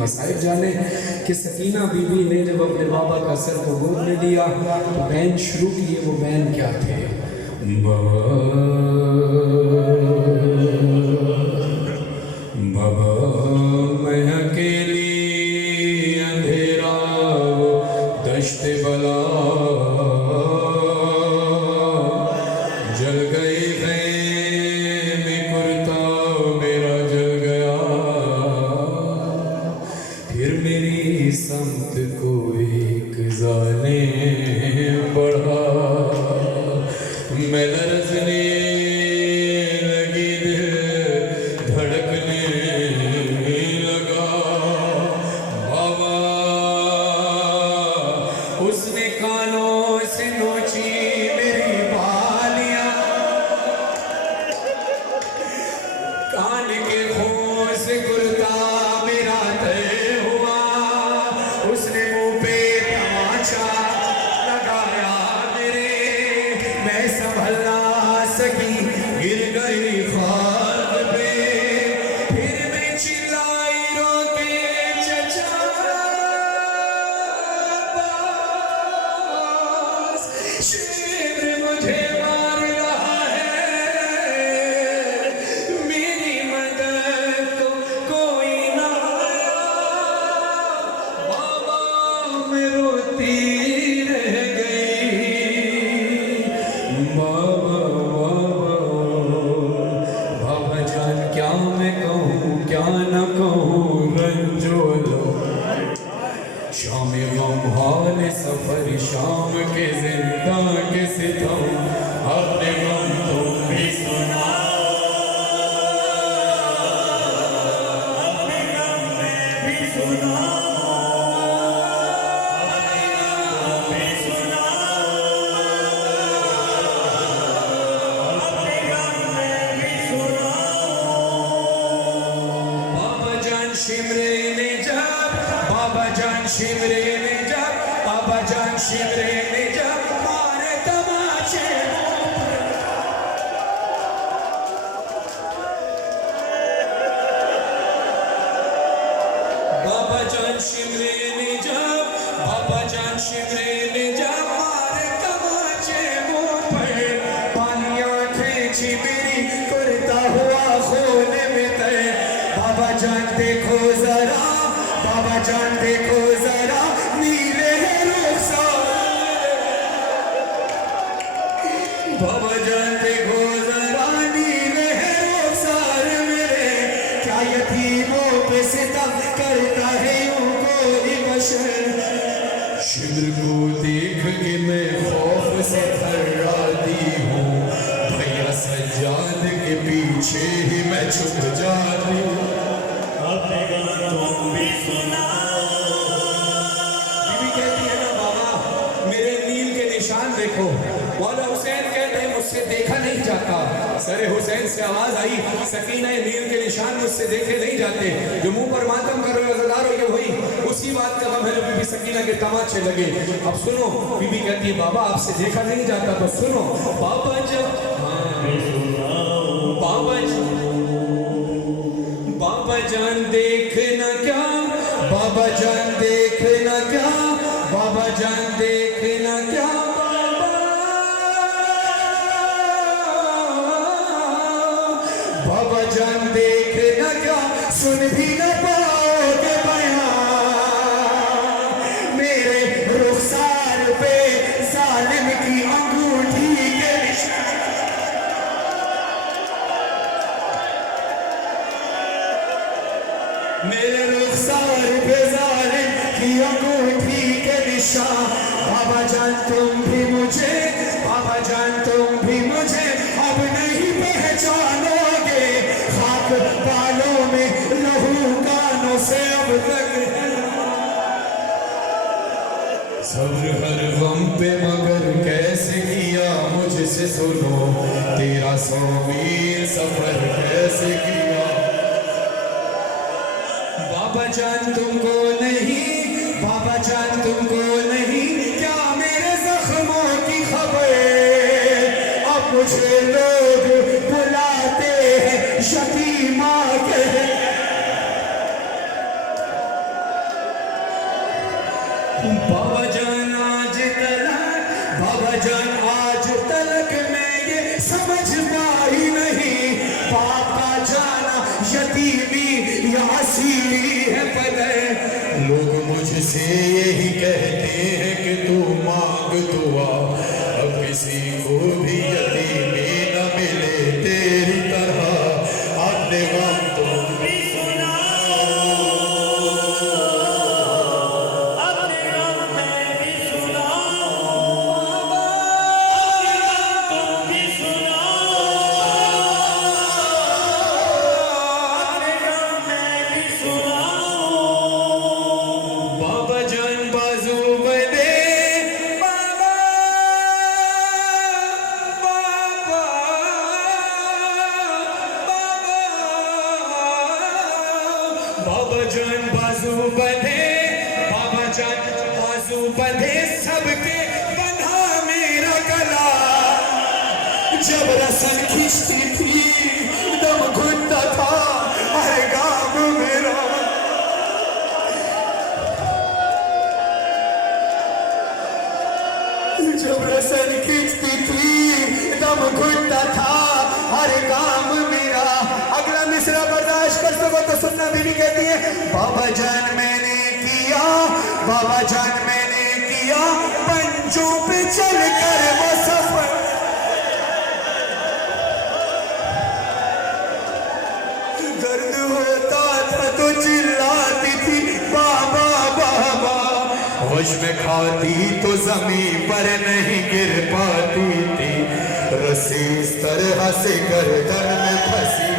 मसाइब जाने कि सकीना बीबी ने जब अपने बाबा का सर को गोद में लिया तो बैन शुरू किए। वो बैन क्या थे? बाबा मैं अकेली अंधेरा दश्त बला जल गए में कुर्ता मेरा जल गया। फिर मेरी समत को एक जाने बढ़ा। मैं लरज़ने लगी, दिल धड़कने लगा। बाबा उसने कानों से नोची मेरी बालियां, कान के खों से कुर्ता मेरा तय हुआ। उसने मुंह पे तमाचा लगाया मेरे, मैं संभल ना सकी, गिर गई खाक पे। फिर मैं चिल्लाई रो के, चचा अब्बास, शेर मुझे मार रहा है, मेरी मदद तो कोई ना आया। बाबा मैं रोती रह गई। बाबा बाबा जान क्या मैं कहूँ क्या न कहूँ, रंजोलो शाम गम हाल सफर, शाम के जिंदा के सितम, अपने गम तुम भी सुना, अपने गम मैं भी सुना, अपने गम भी सुना, अपने गम मैं भी सुना। बाबा जान शिमरे ने जब, बाबा जान शिमरे ने जब, बाबा जान शिमरे ने जब मारे तमाचे। बाबा जान शिमरे ने जब, बाबा जान शिमरे ने जब मारे तमाचे मुंह पर, पानियां खींची मेरी करता हुआ खून में तय। बाबा जान देखो जरा, बाबा जान देखो जरा, नीले रुखसार। बाबा जान देखो जरा, नीले रुखसार मेरे, क्या यतीमों पे सितम करता है यूं कोई बशर। शिमर को देख के मैं खौफ से थर्राती हूँ, भैया सज्जाद के पीछे ही मैं छुप जाती हूँ। अपने गम तुम भी सुना। बीवी कहती है ना बाबा मेरे नील के निशान देखो। मौला हुसैन कहते हैं मुझसे देखा नहीं जाता। सरे हुसैन से आवाज आई, सकीना नील के निशान मुझसे देखे नहीं जाते। जो मुंह पर मातम कर रहे हो ये हुई, उसी बात का गम है जो बीबी सकीना के तमाचे लगे। अब सुनो, बीबी कहती है बाबा आपसे देखा नहीं जाता। तो सुनो बाबा जब बाबा जान देखना क्या, बाबा जान देखना क्या, बाबा जान देखना क्या। बाबा जान देखना क्या, सुन भी न पाओगे बयां, मेरे रुखसार पे जालिम की अंगूठी के निशान। मेरे रुखसार पे जालिम की अंगूठी के निशान। बाबा जान तुम भी मुझे, बाबा जान तुम भी मुझे अब नहीं पहचानोगे। खाक बालों में लहू कानों से अब तक सब्र हर गम पे, मगर कैसे किया मुझसे सुनो, तेरा 100 मील सफर कैसे किया। बाबा जान तुमको नहीं, बाबा जान तुमको नहीं, क्या मेरे जख्मों की खबर। अब मुझे लोग बुलाते हैं यतीमा के, बाबा जान आज तलक मैं ये समझ पाई नहीं, बाप का जाना यतीमी या असीली है पता। लोग मुझसे यही कहते हैं कि तू मांग दुआ, अब किसी को भी यतीमी न मिले तेरी तरह। अपने गम तो भी बाबा जान बाजू बंधे, बाबा जान बाजू बंधे, सबके बंधा मेरा गला। जब रसन खींचती थी दम घुटता था हर गाम मेरा। जब रसन खींचती थी दम घुटता था हर गाम मेरा। अगला मिसरा बर्दाश्त कर सको तो सुनना। बीवी कहती है बाबा जान मैंने किया, बाबा जान मैंने किया पंचों पे चल कर वो सफर। दर्द होता था तो चिल्लाती थी बाबा बाबा, होश में खाती तो जमीन पर नहीं गिर पाती थी। रस्सी इस तरह से गर्दन में फंसी